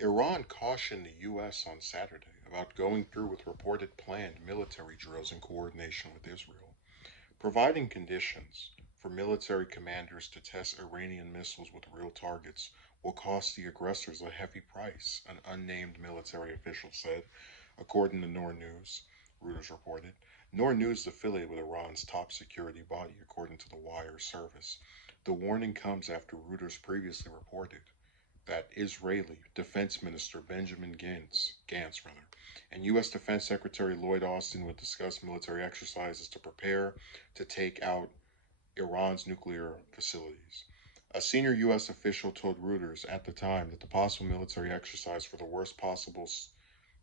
Iran cautioned the U.S. on Saturday about going through with reported planned military drills in coordination with Israel, providing conditions for military commanders to test Iranian missiles with real targets will cost the aggressors a heavy price, an unnamed military official said, according to Noor News, Reuters reported. Noor News is affiliated with Iran's top security body, according to the Wire service. The warning comes after Reuters previously reported that Israeli Defense Minister Benjamin Gantz and U.S. Defense Secretary Lloyd Austin would discuss military exercises to prepare to take out Iran's nuclear facilities. A senior U.S. official told Reuters at the time that the possible military exercise for the worst possible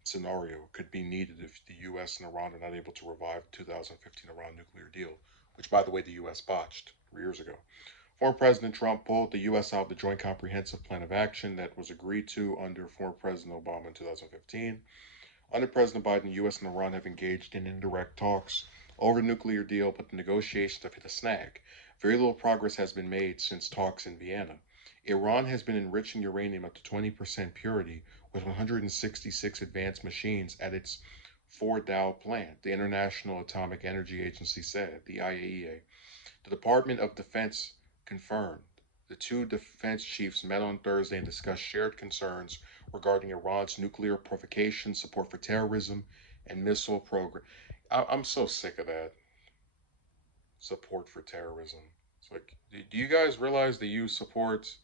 scenario could be needed if the U.S. and Iran are not able to revive the 2015 Iran nuclear deal, which, by the way, the U.S. botched 3 years ago. Former President Trump pulled the U.S. out of the Joint Comprehensive Plan of Action that was agreed to under former President Obama in 2015. Under President Biden, the U.S. and Iran have engaged in indirect talks over the nuclear deal, but the negotiations have hit a snag. Very little progress has been made since talks in Vienna. Iran has been enriching uranium up to 20% purity with 166 advanced machines at its Fordow plant, the International Atomic Energy Agency said, the IAEA. The Department of Defense confirmed the two defense chiefs met on Thursday and discussed shared concerns regarding Iran's nuclear provocation, support for terrorism, and missile program. I'm so sick of that support for terrorism. It's like, do you guys realize that you support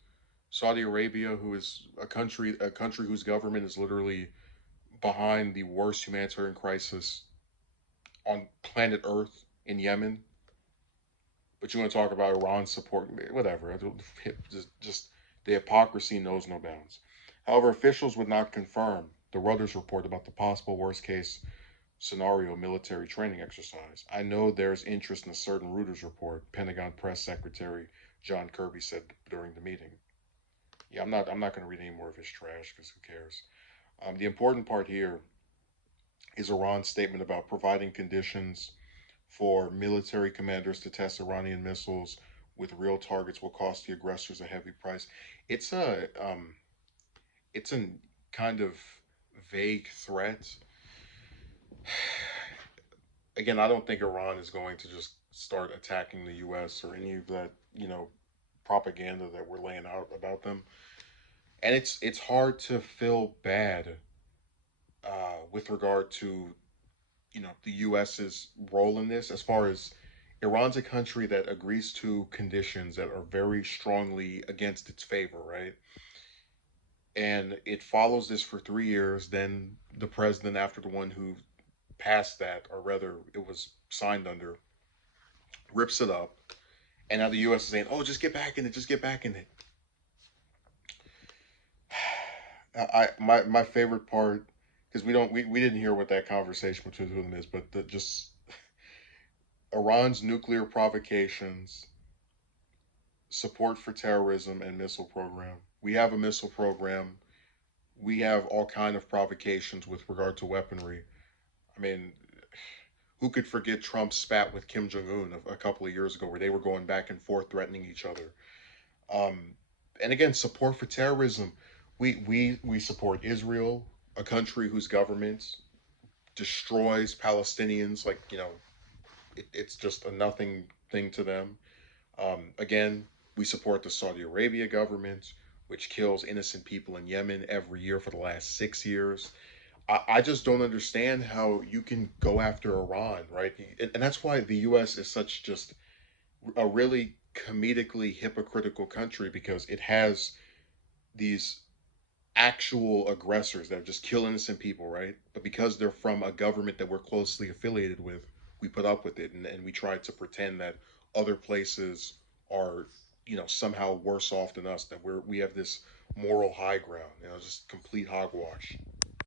Saudi Arabia, who is a country whose government is literally behind the worst humanitarian crisis on planet Earth in Yemen? But you want to talk about Iran support, whatever. Just the hypocrisy knows no bounds. However, officials would not confirm the Reuters report about the possible worst case scenario military training exercise. I know there's interest in a certain Reuters report, Pentagon Press Secretary John Kirby said during the meeting. Yeah, I'm not going to read any more of his trash because who cares? The important part here is Iran's statement about providing conditions for military commanders to test Iranian missiles with real targets will cost the aggressors a heavy price. It's a kind of vague threat. Again, I don't think Iran is going to just start attacking the U.S. or any of that, propaganda that we're laying out about them. And it's hard to feel bad with regard to the U.S.'s role in this, as far as Iran's a country that agrees to conditions that are very strongly against its favor, right? And it follows this for 3 years. Then the president, after the one who passed that, or rather, it was signed under, rips it up, and now the U.S. is saying, "Oh, just get back in it, just get back in it." My favorite part, because we didn't hear what that conversation between them is, but just Iran's nuclear provocations, support for terrorism, and missile program. We have a missile program. We have all kind of provocations with regard to weaponry. I mean, who could forget Trump's spat with Kim Jong Un a couple of years ago, where they were going back and forth threatening each other? Um, and again, support for terrorism. We support Israel, a country whose government destroys Palestinians. Like it's just a nothing thing to them. Again, we support the Saudi Arabia government, which kills innocent people in Yemen every year for the last 6 years. I just don't understand how you can go after Iran, right? And that's why the U.S. is such just a really comedically hypocritical country, because it has these actual aggressors that just kill innocent people, right? But because they're from a government that we're closely affiliated with, we put up with it, and we try to pretend that other places are, somehow worse off than us, that we have this moral high ground, just complete hogwash.